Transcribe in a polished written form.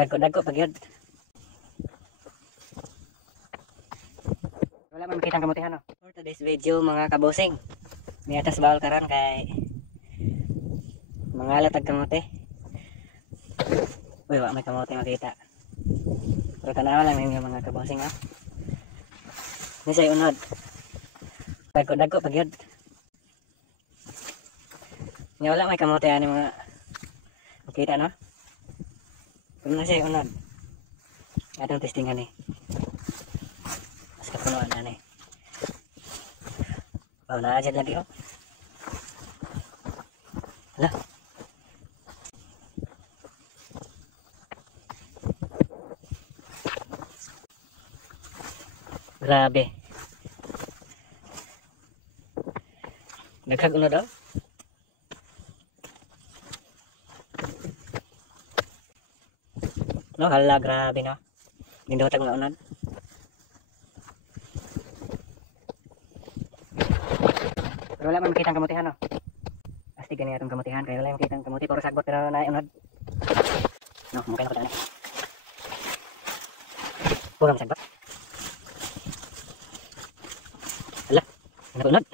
Dagko pag yun. Wala man makitang kamutihan, no? For today's video mga kabosing, may atas bawal karon kay mga latag kamote. Uy, wala may kamote makita. Pero tanawa lang yung mga kabosing, ha? Ni say unod. Dagko pag yun. Nga wala may kamote ani mga makita, no? Kung na siya unod. Atong testingan ni. Mas kapunuan na ni. Wow, naadyan lagi, oh. Hala. Grabe. Nagkag unod, oh. No, hala, grabe, no. Nindotag nga unod. Pero wala man makitang kamutihan, no. Astig gani atong kamutihan kaya wala makitang kamuti puro sagbot pero na unod. No, mukha na ko tani. Puro sagbot. Hala, unod.